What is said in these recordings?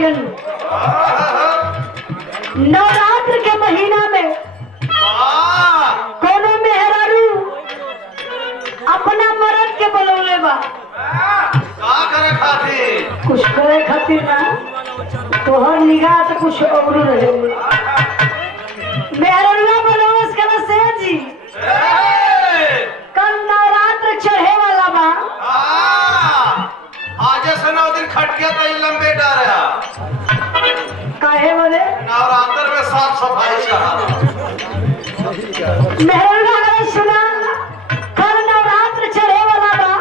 गई। नवरात्र के महीना में कोनो मेहरारू अपना मर्द के बोलौले बा कुछ करे खातिर ना, तोहर निगाह तो कुछ और रहे। मेहरारू बोलौस कल से जी कल नवरात्र चढ़े वाला बा, आज से 9 दिन खट गया तो लंबे डारा काहे बोले नवरात्र में साफ सफाई चाह मेहरारू अगर सुना कल नवरात्र चढ़े वाला बा,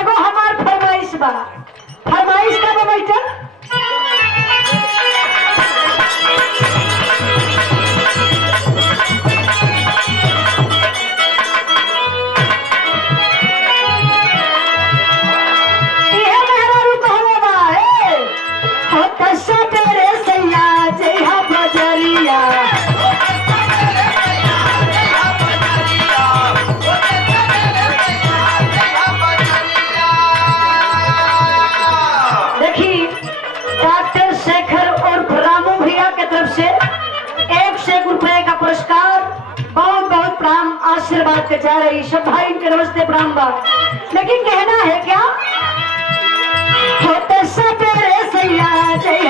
एगो हमार फरमाइश बा। फरमाइश का बा बैठल आशीर्वाद के जा रही सब भाई के नमस्ते प्रणाम बा। लेकिन कहना है क्या होते सपेरे सैया जय